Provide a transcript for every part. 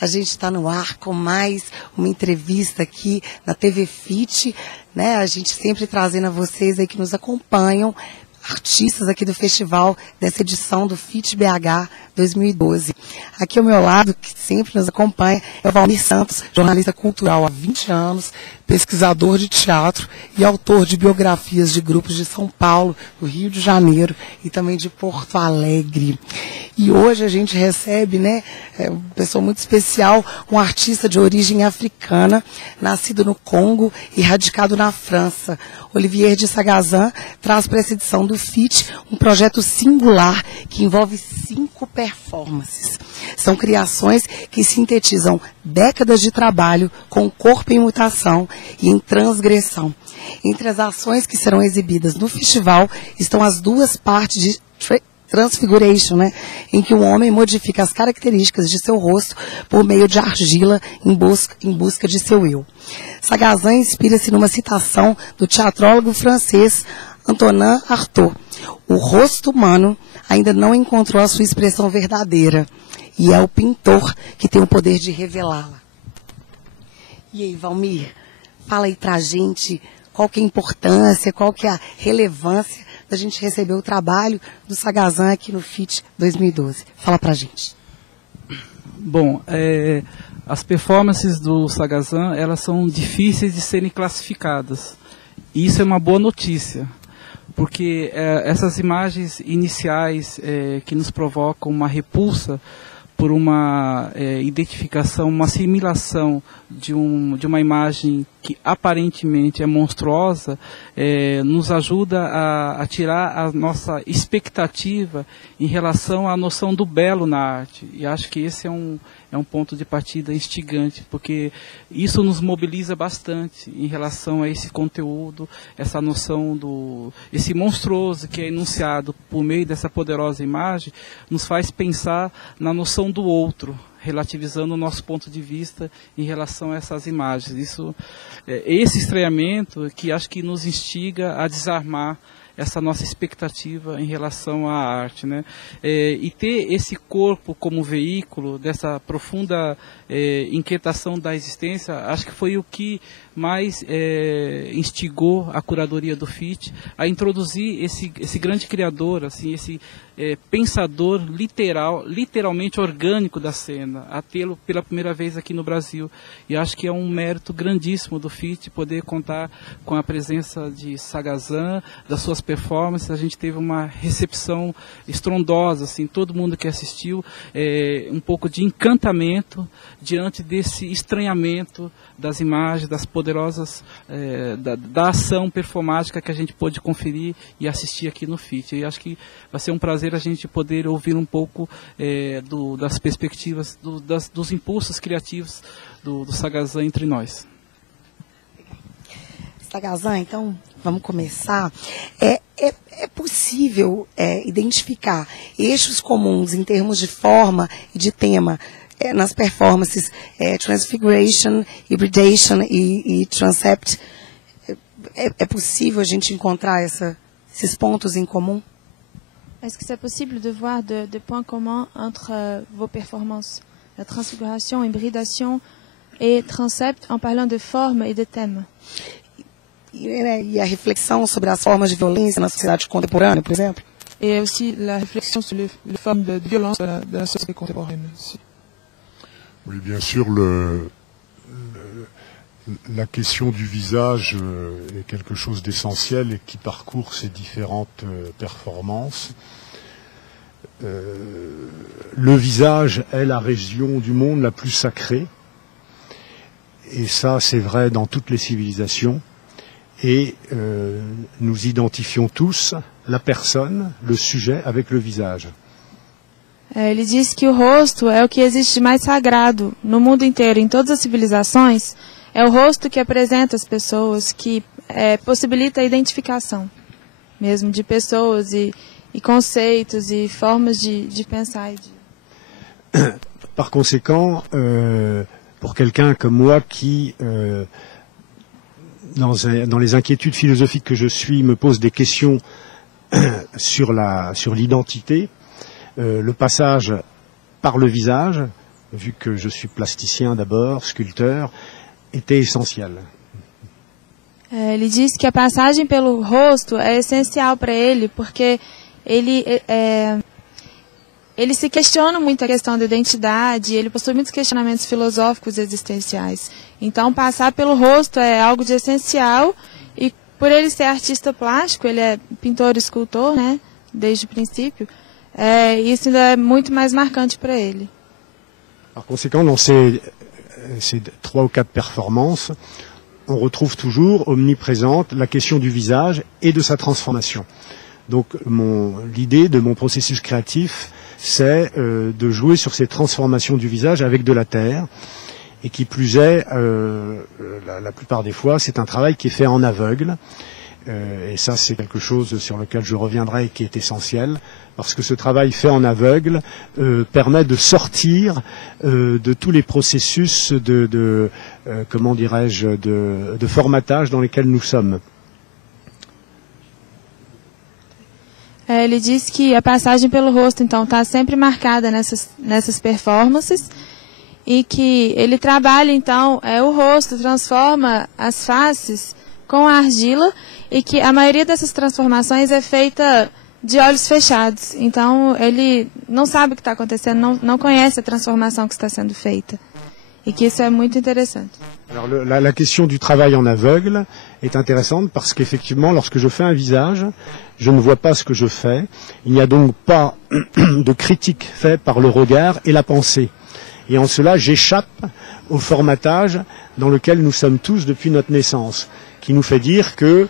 A gente está no ar com mais uma entrevista aqui na TV FIT, né? A gente sempre trazendo a vocês aí que nos acompanham, artistas aqui do festival, dessa edição do FIT BH 2012. Aqui ao meu lado, que sempre nos acompanha, é o Valmir Santos, jornalista cultural há 20 anos, pesquisador de teatro e autor de biografias de grupos de São Paulo, do Rio de Janeiro e também de Porto Alegre. E hoje a gente recebe, né, uma pessoa muito especial, um artista de origem africana, nascido no Congo e radicado na França. Olivier de Sagazan traz para essa edição do FIT um projeto singular que envolve 5 performances. São criações que sintetizam décadas de trabalho com o corpo em mutação e em transgressão. Entre as ações que serão exibidas no festival estão as 2 partes de Transfiguration, né, em que o homem modifica as características de seu rosto por meio de argila em busca de seu eu. Sagazan inspira-se numa citação do teatrólogo francês Antonin Artaud. O rosto humano ainda não encontrou a sua expressão verdadeira e é o pintor que tem o poder de revelá-la. E aí, Valmir, fala aí pra gente qual que é a importância, qual que é a relevância da gente receber o trabalho do Sagazan aqui no FIT 2012. Fala pra gente. Bom, as performances do Sagazan, elas são difíceis de serem classificadas. E isso é uma boa notícia, porque essas imagens iniciais que nos provocam uma repulsa por uma identificação, uma assimilação de uma imagem que aparentemente é monstruosa, nos ajuda a tirar a nossa expectativa em relação à noção do belo na arte. E acho que esse é um ponto de partida instigante, porque isso nos mobiliza bastante em relação a esse conteúdo, essa noção esse monstruoso que é enunciado por meio dessa poderosa imagem, nos faz pensar na noção do outro, relativizando o nosso ponto de vista em relação a essas imagens. Esse estranhamento que acho que nos instiga a desarmar essa nossa expectativa em relação à arte, né? E ter esse corpo como veículo dessa profunda inquietação da existência, acho que foi o que mais instigou a curadoria do FIT a introduzir esse grande criador, assim, esse pensador literalmente orgânico da cena, a tê-lo pela primeira vez aqui no Brasil. E acho que é um mérito grandíssimo do FIT poder contar com a presença de Sagazan, das suas performances. A gente teve uma recepção estrondosa, assim, todo mundo que assistiu, um pouco de encantamento diante desse estranhamento das imagens, das poderosas, da ação performática que a gente pôde conferir e assistir aqui no FIT. E acho que vai ser um prazer a gente poder ouvir um pouco das perspectivas, dos impulsos criativos do Sagazan entre nós. Sagazan, então, vamos começar. É possível identificar eixos comuns em termos de forma e de tema nas performances Transfiguration, Hybridation e Transept? É possível a gente encontrar esses pontos em comum? Est-ce que c'est possible de voir des points communs entre vos performances, la transfiguration, hybridation et transept, en parlant de forme et de thème? E a reflexão sobre as formas de violência na sociedade contemporânea, por exemplo? Et aussi la réflexion sur les formes de violence de la société contemporaine aussi. Oui, bien sûr, la question du visage est quelque chose d'essentiel et qui parcourt ces différentes performances. Le visage est la région du monde la plus sacrée, et ça c'est vrai dans toutes les civilisations, et nous identifions tous la personne, le sujet, avec le visage. Ele diz que o rosto é o que existe de mais sagrado no mundo inteiro, em todas as civilizações. É o rosto que apresenta as pessoas, que possibilita a identificação mesmo de pessoas e conceitos e formas de pensar. Par conséquent, pour quelqu'un comme moi qui, dans les inquiétudes philosophiques que je suis, me pose des questions sur l'identité, le passage par le visage vu que je suis plasticien d'abord, sculpteur, était essentiel. Ele diz que a passagem pelo rosto é essencial para ele, porque ele se questiona muito a questão da identidade, ele possui muitos questionamentos filosóficos existenciais. Então, passar pelo rosto é algo de essencial, e por ele ser artista plástico, ele é pintor e escultor, né, desde o princípio, isso ainda é muito mais marcante para ele. Par conséquent, dans ces 3 ou 4 performances, on retrouve toujours omniprésente la question du visage et de sa transformation. Donc l'idée de mon processus créatif, c'est de jouer sur ces transformations du visage avec de la terre. Et qui plus est, la plupart des fois, c'est un travail qui est fait en aveugle. Et ça, c'est quelque chose sur lequel je reviendrai et qui est essentiel. Parce que ce travail fait en aveugle permet de sortir de tous les processus comment dirais-je, de formatage dans lesquels nous sommes. Ele diz que a passagem pelo rosto, então, está sempre marcada nessas performances, e que ele trabalha, então, o rosto, transforma as faces com a argila, e que a maioria dessas transformações é feita de olhos fechados. Então, ele não sabe o que está acontecendo, não conhece a transformação que está sendo feita. Et que c'est muito interessante. Alors la question du travail en aveugle est intéressante parce qu'effectivement, lorsque je fais un visage, je ne vois pas ce que je fais. Il n'y a donc pas de critique faite par le regard et la pensée. Et en cela, j'échappe au formatage dans lequel nous sommes tous depuis notre naissance, qui nous fait dire que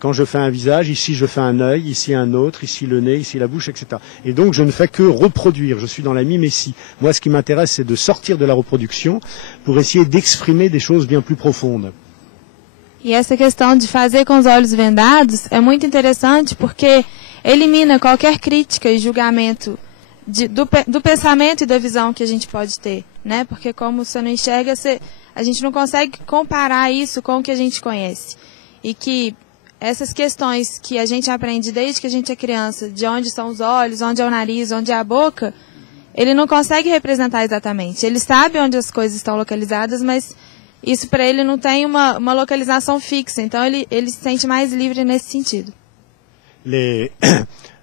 quand je fais un visage, ici je fais un œil, ici un autre, ici le nez, ici la bouche, etc. Et donc je ne fais que reproduire, je suis dans la mimésie. Moi ce qui m'intéresse c'est de sortir de la reproduction pour essayer d'exprimer des choses bien plus profondes. E essa questão de fazer com os olhos vendados é muito interessante porque elimina qualquer crítica e julgamento do pensamento e da visão que a gente pode ter, né? Porque como você não enxerga, a gente não consegue comparar isso com o que a gente conhece. E que essas questões que a gente aprende desde que a gente é criança, de onde são os olhos, onde é o nariz, onde é a boca, ele não consegue representar exatamente. Ele sabe onde as coisas estão localizadas, mas isso para ele não tem uma localização fixa. Então ele se sente mais livre nesse sentido.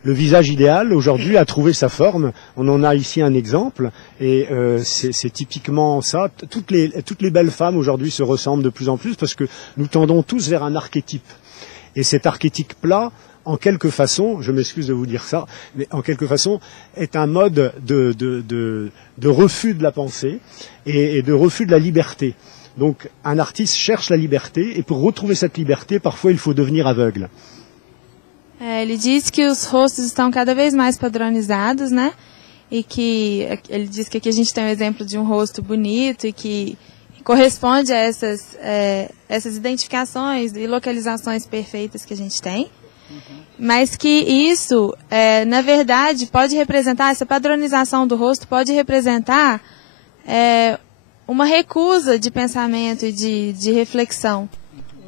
Le visage idéal, aujourd'hui, a trouvé sa forme. On en a ici un exemple, et c'est typiquement ça. Toutes les belles femmes aujourd'hui se ressemblent de plus en plus parce que nous tendons tous vers un archétype. Et cet archétype-là, en quelque façon, je m'excuse de vous dire ça, mais en quelque façon, est un mode de refus de la pensée et de refus de la liberté. Donc, un artiste cherche la liberté, et pour retrouver cette liberté, parfois, il faut devenir aveugle. Ele diz que os rostos estão cada vez mais padronizados, né? E que ele diz que aqui a gente tem um exemplo de um rosto bonito e que corresponde a essas identificações e localizações perfeitas que a gente tem. Mas que isso, na verdade, pode representar, essa padronização do rosto pode representar uma recusa de pensamento e de reflexão.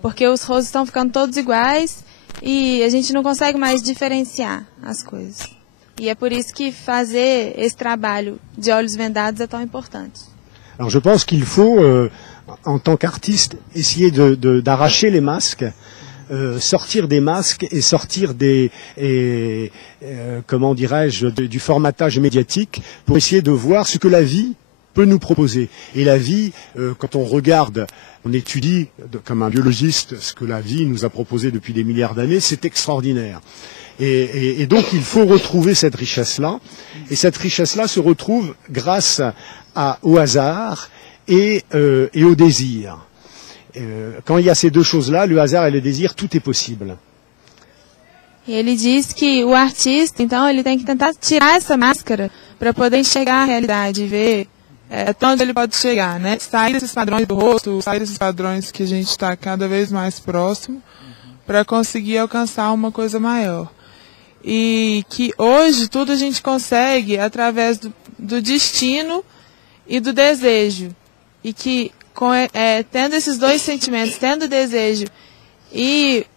Porque os rostos estão ficando todos iguais e a gente não consegue mais diferenciar as coisas. E é por isso que fazer esse trabalho de olhos vendados é tão importante. Alors je pense qu'il faut, en tant qu'artiste, essayer d'arracher les masques, sortir des masques et sortir comment dirais-je, du formatage médiatique pour essayer de voir ce que la vie peut nous proposer. Et la vie, quand on regarde, on étudie comme un biologiste ce que la vie nous a proposé depuis des milliards d'années, c'est extraordinaire. Et donc il faut retrouver cette richesse-là. Et cette richesse-là se retrouve grâce au hasard et au désir. Quand il y a ces deux choses-là, le hasard et le désir, tout est possible. E ele diz que o artista, então, ele tem que tentar tirar essa máscara para poder enxergar a realidade e ver até onde ele pode chegar, né? Sair desses padrões do rosto, sair desses padrões que a gente está cada vez mais próximo para conseguir alcançar uma coisa maior. E que hoje tudo a gente consegue através do destino e do desejo. E que tendo esses dois sentimentos, tendo o desejo e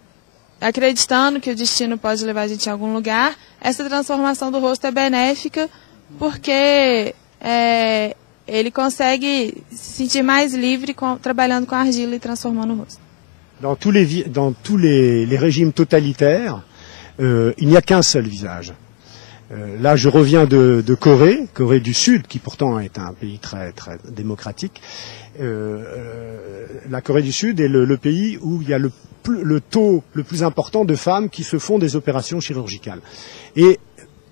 acreditando que o destino pode levar a gente a algum lugar, essa transformação do rosto é benéfica porque ele consegue se sentir mais livre trabalhando com argila e transformando o rosto. Dans tous les régimes totalitaires, il n'y a qu'un seul visage. Là, je reviens de Corée, Corée du Sud, qui pourtant est un pays très, très démocratique. La Corée du Sud est le pays où il y a le taux le plus important de femmes qui se font des opérations chirurgicales. Et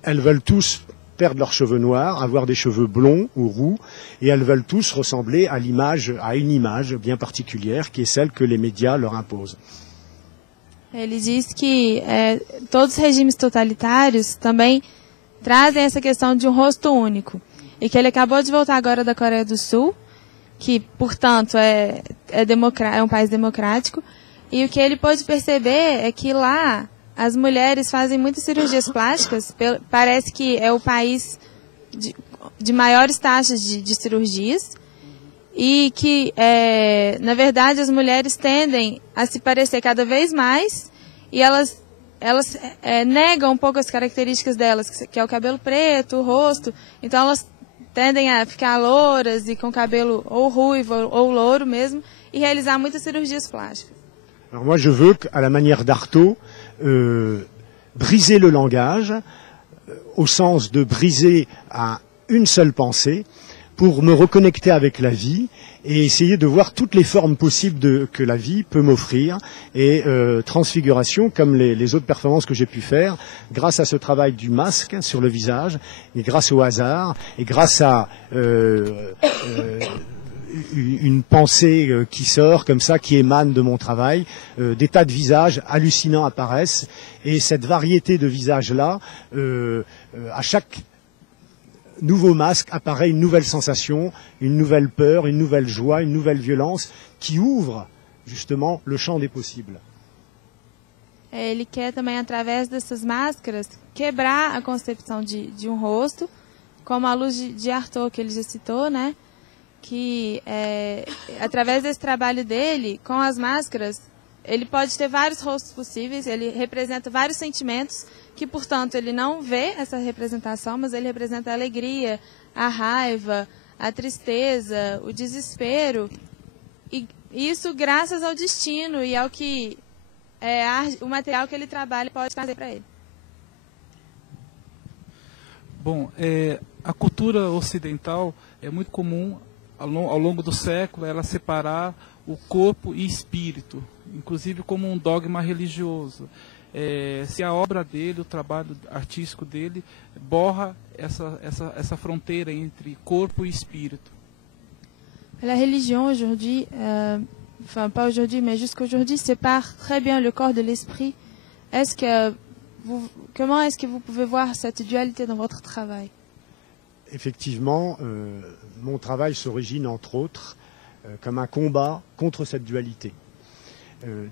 elles veulent tous perdre leurs cheveux noirs, avoir des cheveux blonds ou roux, et elles veulent tous ressembler à une image bien particulière, qui est celle que les médias leur imposent. Ele diz que todos os regimes totalitários também trazem essa questão de um rosto único. E que ele acabou de voltar agora da Coreia do Sul, que, portanto, é um país democrático. E o que ele pôde perceber é que lá as mulheres fazem muitas cirurgias plásticas. Parece que é o país de maiores taxas de cirurgias. E que, na verdade, as mulheres tendem a se parecer cada vez mais e elas negam um pouco as características delas, que é o cabelo preto, o rosto. Então, elas tendem a ficar louras e com cabelo ou ruivo ou louro mesmo e realizar muitas cirurgias plásticas. Alors moi, je veux, à la manière d'Artaud, briser le langage, au sens de briser à une seule pensée, pour me reconnecter avec la vie et essayer de voir toutes les formes possibles que la vie peut m'offrir et transfiguration comme les autres performances que j'ai pu faire grâce à ce travail du masque sur le visage et grâce au hasard et grâce à une pensée qui sort comme ça, qui émane de mon travail, des tas de visages hallucinants apparaissent et cette variété de visages-là, à chaque nouveau masque apparaît une nouvelle sensation, une nouvelle peur, une nouvelle joie, une nouvelle violence qui ouvre justement le champ des possibles. Ele quer também, através dessas máscaras, quebrar a concepção de um rosto, como a luz de Artaud, que ele já citou, né? Que através desse trabalho dele, com as máscaras, ele pode ter vários rostos possíveis, ele representa vários sentimentos, que, portanto, ele não vê essa representação, mas ele representa a alegria, a raiva, a tristeza, o desespero. E isso graças ao destino e ao que o material que ele trabalha pode trazer para ele. Bom, a cultura ocidental é muito comum, ao longo do século, ela separar o corpo e espírito, inclusive como um dogma religioso. Se a obra dele, o trabalho artístico dele, borra essa fronteira entre corpo e espírito. La religion aujourd'hui, enfin pas aujourd'hui, mais jusqu'aujourd'hui, sépare très bien le corps de l'esprit. Comment est-ce que vous pouvez voir cette dualité dans votre travail? Effectivement, mon travail s'origine entre autres comme un combat contre cette dualité.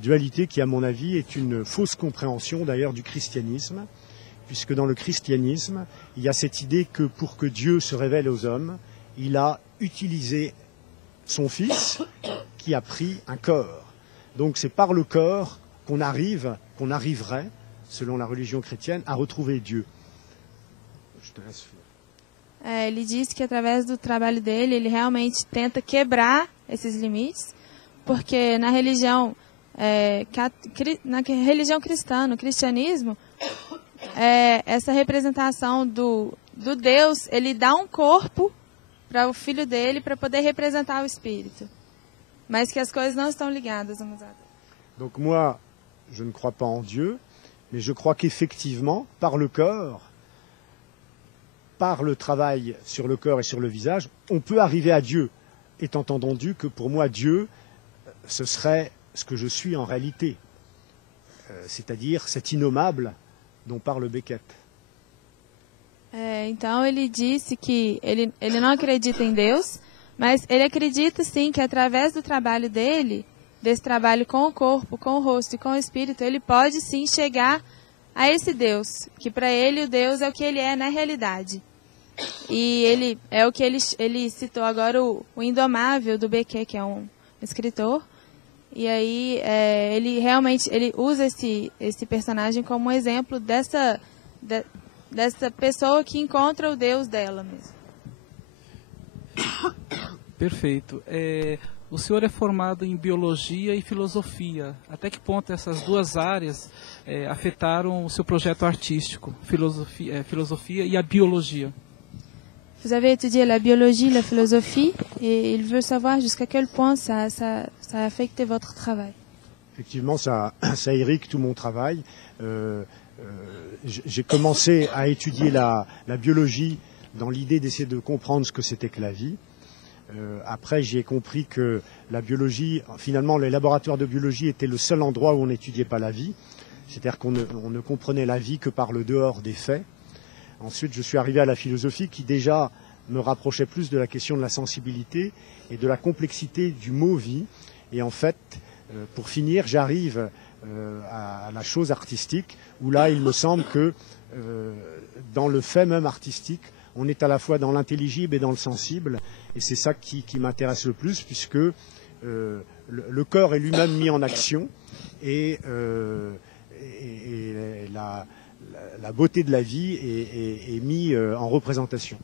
Dualité qui, à mon avis, est une fausse compréhension d'ailleurs du christianisme, puisque dans le christianisme, il y a cette idée que pour que Dieu se révèle aux hommes, il a utilisé son Fils qui a pris un corps. Donc c'est par le corps qu'on arriverait, selon la religion chrétienne, à retrouver Dieu. Je te laisse. Ele diz que através do trabalho dele, ele realmente tenta quebrar esses limites, porque na religião cristã, no cristianismo, essa representação do Deus, ele dá um corpo para o filho dele para poder representar o espírito, mas que as coisas não estão ligadas umas a outras. Donc moi, je ne crois pas en Dieu, mais je crois qu'effectivement, par le corps, par le travail sur le corps et sur le visage, on peut arriver à Dieu, étant entendu que pour moi, Dieu, ce serait ce que je suis en réalité, c'est-à-dire cet innommable dont parle Beckett. Então ele disse que ele não acredita em Deus, mas ele acredita sim que através do trabalho dele, desse trabalho com o corpo, com o rosto e com o espírito, ele pode sim chegar a esse Deus, que para ele o Deus é o que ele é na realidade. E ele é o que ele citou agora, o Indomável do Beckett, que é um escritor. E aí ele realmente usa esse personagem como um exemplo dessa pessoa que encontra o Deus dela mesmo. Perfeito. O senhor é formado em biologia e filosofia. Até que ponto essas duas áreas afetaram o seu projeto artístico, filosofia e a biologia? Vous avez étudié la biologie, la philosophie, et il veut savoir jusqu'à quel point ça a affecté votre travail. Effectivement, ça irrigue tout mon travail. J'ai commencé à étudier la biologie dans l'idée d'essayer de comprendre ce que c'était que la vie. Après, j'ai compris que la biologie, finalement, les laboratoires de biologie étaient le seul endroit où on n'étudiait pas la vie. C'est-à-dire qu'on ne comprenait la vie que par le dehors des faits. Ensuite, je suis arrivé à la philosophie qui déjà me rapprochait plus de la question de la sensibilité et de la complexité du mot vie. Et en fait, pour finir, j'arrive à la chose artistique, où là, il me semble que dans le fait même artistique, on est à la fois dans l'intelligible et dans le sensible, et c'est ça qui m'intéresse le plus, puisque le corps est lui-même mis en action, et la beauté de la vie est mise en représentation.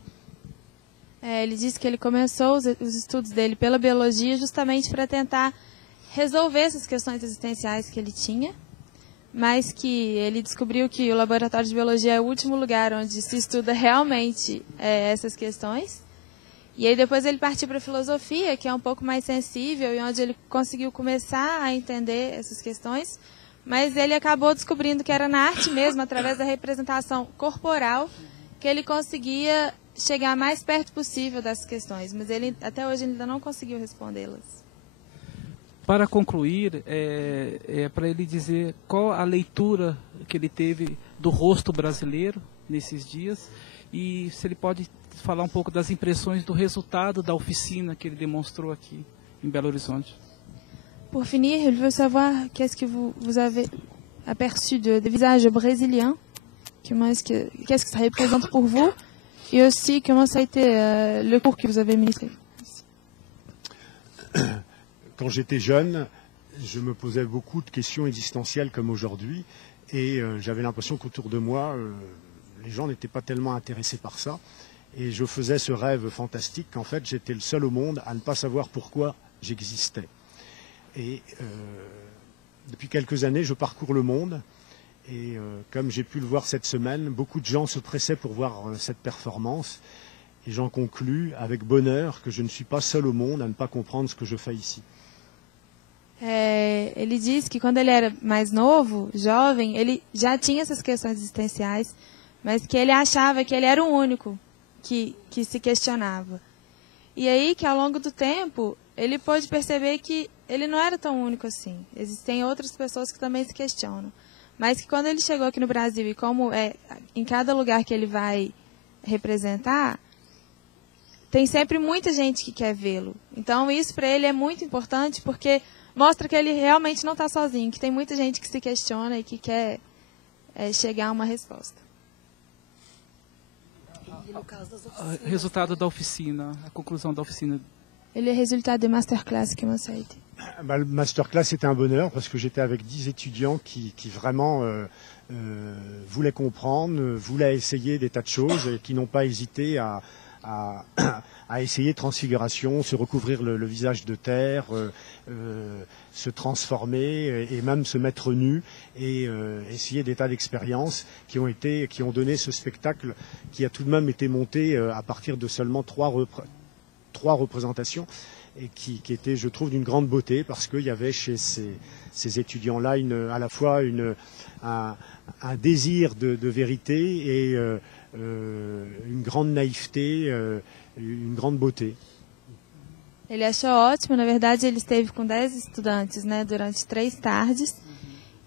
Ele disse que ele começou os estudos dele pela biologia justamente para tentar resolver essas questões existenciais que ele tinha, mas que ele descobriu que o laboratório de biologia é o último lugar onde se estuda realmente essas questões. E aí depois ele partiu para a filosofia, que é um pouco mais sensível e onde ele conseguiu começar a entender essas questões, mas ele acabou descobrindo que era na arte mesmo, através da representação corporal, que ele conseguia chegar mais perto possível dessas questões, mas ele até hoje ainda não conseguiu respondê-las. Para concluir, para ele dizer qual a leitura que ele teve do rosto brasileiro nesses dias e se ele pode falar um pouco das impressões do resultado da oficina que ele demonstrou aqui em Belo Horizonte. Pour finir, il veut savoir qu'est-ce que vous avez aperçu des visages brésiliens, qu'est-ce que ça représente pour vous, et aussi comment ça a été le cours que vous avez ministré. Quand j'étais jeune, je me posais beaucoup de questions existentielles comme aujourd'hui, et j'avais l'impression qu'autour de moi, les gens n'étaient pas tellement intéressés par ça, et je faisais ce rêve fantastique qu'en fait j'étais le seul au monde à ne pas savoir pourquoi j'existais. Et depuis quelques années, je parcours le monde, et comme j'ai pu le voir cette semaine, beaucoup de gens se pressaient pour voir cette performance, et j'en conclus avec bonheur que je ne suis pas seul au monde à ne pas comprendre ce que je fais ici. Ele diz que quando ele era mais novo, jovem, ele já tinha essas questões existenciais, mas que ele achava que ele era o único que se questionava. E aí que ao longo do tempo, ele pôde perceber que ele não era tão único assim. Existem outras pessoas que também se questionam. Mas que quando ele chegou aqui no Brasil, e como em cada lugar que ele vai representar, tem sempre muita gente que quer vê-lo. Então isso para ele é muito importante, porque mostra que ele realmente não está sozinho, que tem muita gente que se questiona e que quer chegar a uma resposta. Resultado da oficina, a conclusão da oficina. Le résultat de masterclass, comment ça a été? Le masterclass était un bonheur parce que j'étais avec 10 étudiants qui vraiment voulaient comprendre, voulaient essayer des tas de choses et qui n'ont pas hésité à essayer transfiguration, se recouvrir le visage de terre, se transformer et même se mettre nu et essayer des tas d'expériences qui ont donné ce spectacle qui a tout de même été monté à partir de seulement trois représentations et qui était, je trouve, d'une grande beauté parce qu'il y avait chez ces étudiants-là à la fois un désir de vérité et une grande naïveté, une grande beauté. Ele achou ótimo, na verdade ele esteve com 10 estudantes, né, durante 3 tardes,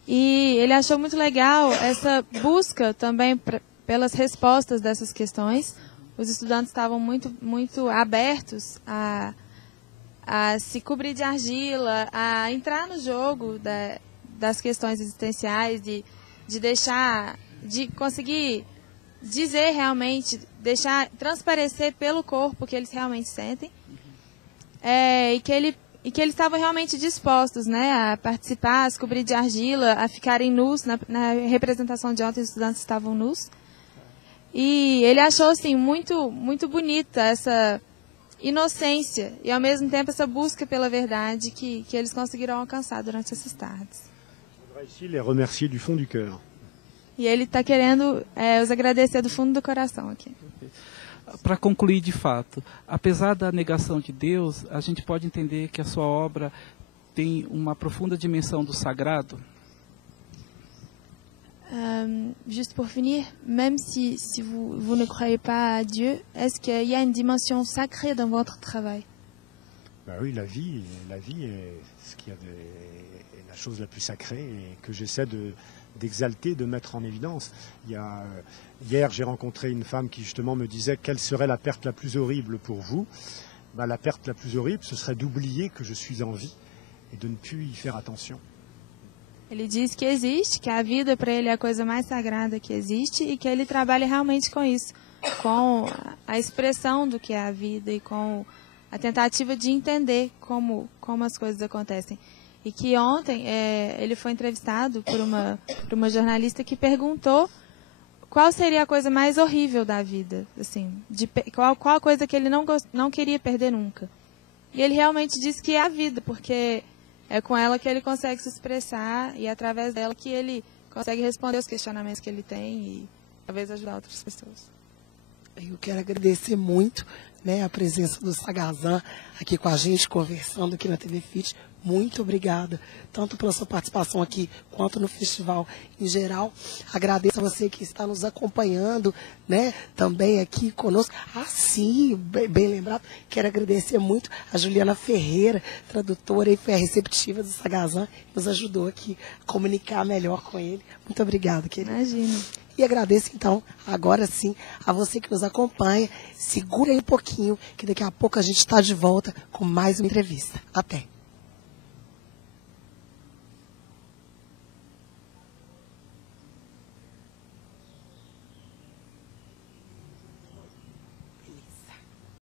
e ele achou muito legal essa busca também pelas respostas dessas questões. Os estudantes estavam muito abertos a se cobrir de argila, a entrar no jogo das questões existenciais, de conseguir dizer realmente, deixar transparecer pelo corpo o que eles realmente sentem, e que eles estavam realmente dispostos, né, a participar, a se cobrir de argila, a ficarem nus. Na representação de ontem, os estudantes estavam nus. E ele achou assim, muito bonita essa inocência e, ao mesmo tempo, essa busca pela verdade que eles conseguiram alcançar durante essas tardes. Je voudrais ici les remercier du fond du cœur. E ele está querendo os agradecer do fundo do coração aqui. Para concluir de fato, apesar da negação de Deus, a gente pode entender que a sua obra tem uma profunda dimensão do sagrado. Juste pour finir, même si vous ne croyez pas à Dieu, est-ce qu'il y a une dimension sacrée dans votre travail? Ben oui, la vie est ce qu'il y a est la chose la plus sacrée et que j'essaie d'exalter, de mettre en évidence. Hier, j'ai rencontré une femme qui justement me disait quelle serait la perte la plus horrible pour vous. Ben, la perte la plus horrible, ce serait d'oublier que je suis en vie et de ne plus y faire attention. Ele diz que existe, que a vida para ele é a coisa mais sagrada que existe e que ele trabalha realmente com isso, com a expressão do que é a vida e com a tentativa de entender como as coisas acontecem. E que ontem ele foi entrevistado por uma jornalista que perguntou qual seria a coisa mais horrível da vida, assim, qual a coisa que ele não queria perder nunca. E ele realmente disse que é a vida, porque é com ela que ele consegue se expressar e é através dela que ele consegue responder os questionamentos que ele tem e talvez ajudar outras pessoas. Eu quero agradecer muito, né, a presença do Sagazan aqui com a gente, conversando aqui na TV Fit. Muito obrigada, tanto pela sua participação aqui, quanto no festival em geral. Agradeço a você que está nos acompanhando, né, também aqui conosco. Ah, sim, bem lembrado. Quero agradecer muito a Juliana Ferreira, tradutora e foi a receptiva do Sagazan, que nos ajudou aqui a comunicar melhor com ele. Muito obrigada, querida. Imagina. E agradeço, então, agora sim, a você que nos acompanha. Segura aí um pouquinho, que daqui a pouco a gente está de volta com mais uma entrevista. Até!